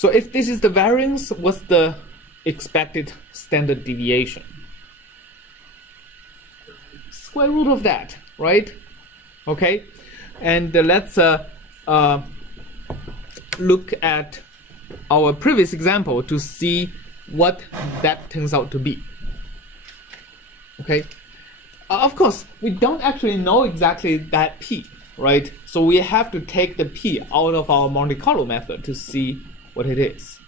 So if this is the variance, what's the expected standard deviation? Square root of that, right? Okay, and let's look at our previous example to see what that turns out to be. Okay, of course, we don't actually know exactly that p, right? So we have to take the p out of our Monte Carlo method to see what it is.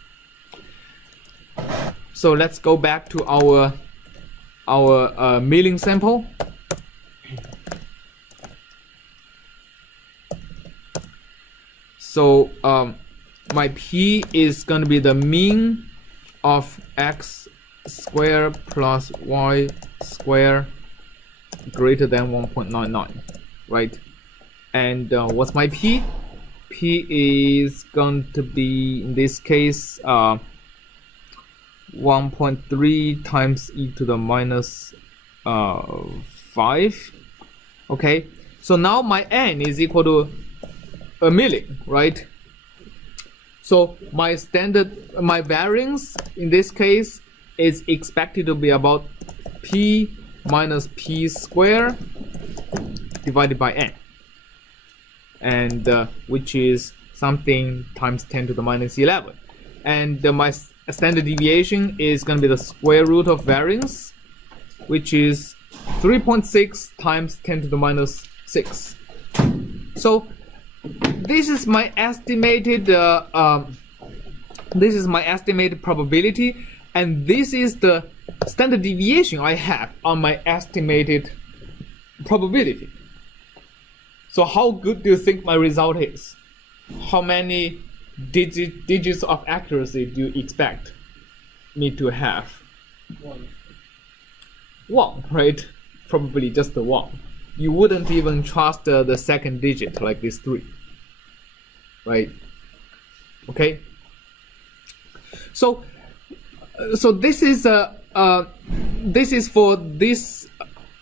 So let's go back to our milling sample. So my p is going to be the mean of x squared plus y squared greater than 1.99, right? And what's my p? P is going to be, in this case, 1.3 times e to the minus 5. Okay, so now my n is equal to a million, right? So my variance in this case is expected to be about p minus p squared divided by n, and which is something times 10 to the minus 11. And my standard deviation is going to be the square root of variance, which is 3.6 times 10 to the minus 6. So this is my estimated probability, and this is the standard deviation I have on my estimated probability. So how good do you think my result is? How many digits of accuracy do you expect me to have? One, right? Probably just the one. You wouldn't even trust the second digit like this 3, right? Okay. So this is for this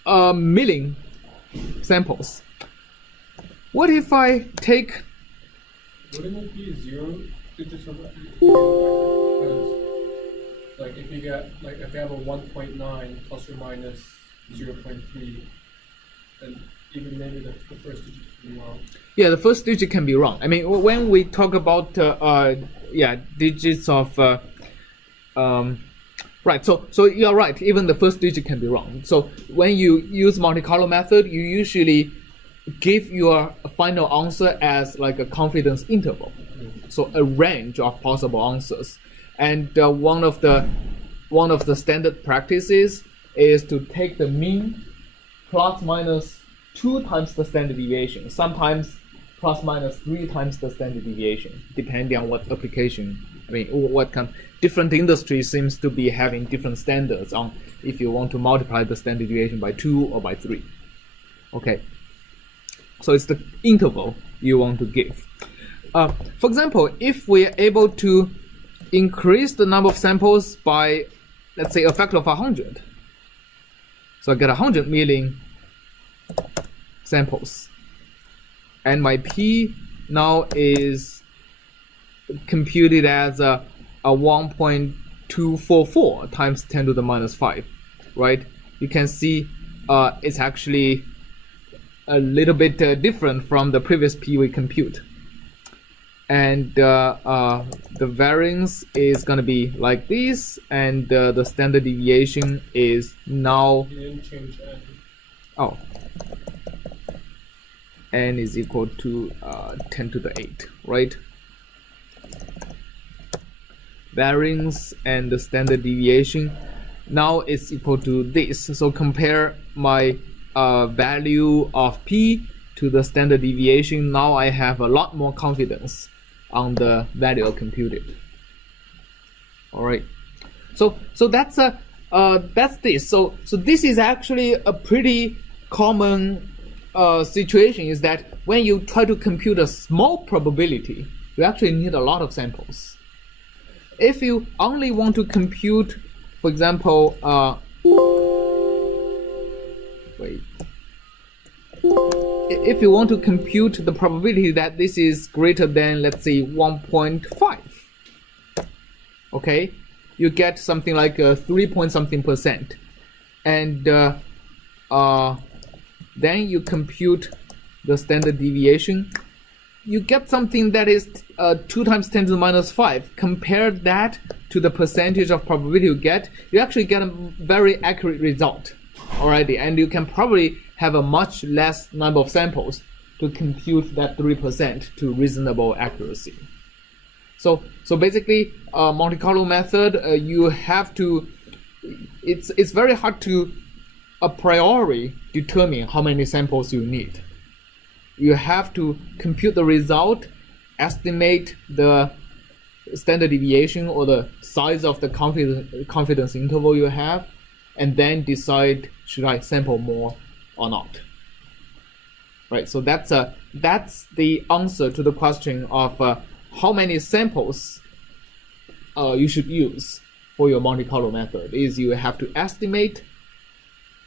milling samples. What if I take? Wouldn't it be 0 digits of because, like, if you get, like, if you have a 1.9 plus or minus 0.3, then even maybe the first digit can be wrong. Yeah, the first digit can be wrong. I mean, when we talk about digits of right. So you're right. Even the first digit can be wrong. So when you use Monte Carlo method, you usually give your final answer as like a confidence interval, so a range of possible answers. And one of the standard practices is to take the mean plus minus 2 times the standard deviation, sometimes plus minus 3 times the standard deviation, depending on what application. I mean, what kind. Different industries seems to be having different standards on if you want to multiply the standard deviation by 2 or by 3. Okay. So it's the interval you want to give. For example, if we are able to increase the number of samples by, let's say, a factor of 100, so I get 100 million samples, and my p now is computed as a 1.244 times 10 to the minus 5, right? You can see it's actually a little bit different from the previous p we compute, and the variance is going to be like this, and the standard deviation is now n is equal to 10 to the 8, right? Variance and the standard deviation now is equal to this. So compare my value of p to the standard deviation. Now I have a lot more confidence on the value I computed. All right. So that's this. So this is actually a pretty common situation, is that when you try to compute a small probability, you actually need a lot of samples. If you only want to compute, for example, if you want to compute the probability that this is greater than, let's say, 1.5, okay, you get something like 3 point something %, and then you compute the standard deviation, you get something that is 2 times 10 to the minus 5. Compare that to the percentage of probability you get, you actually get a very accurate result already, and you can probably have a much less number of samples to compute that 3% to reasonable accuracy. So basically, Monte Carlo method, you have to, it's very hard to a priori determine how many samples you need. You have to compute the result, estimate the standard deviation or the size of the confidence interval you have, and then decide, should I sample more or not? Right. So that's the answer to the question of how many samples you should use for your Monte Carlo method. Is you have to estimate,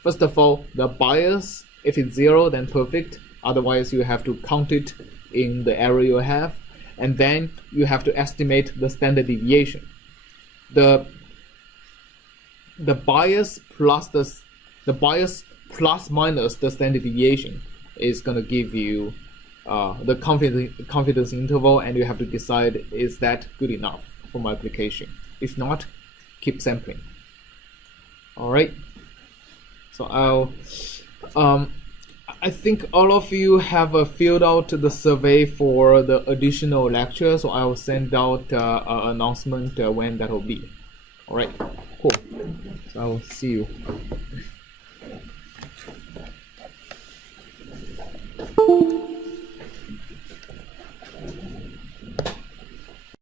first of all, the bias. If it's 0, then perfect. Otherwise, you have to count it in the error you have, and then you have to estimate the standard deviation. The bias plus the bias plus minus the standard deviation is going to give you the confidence interval, and you have to decide, is that good enough for my application? If not, keep sampling. All right. So I think all of you have filled out the survey for the additional lecture, so I will send out an announcement when that will be. All right, cool. So I will see you.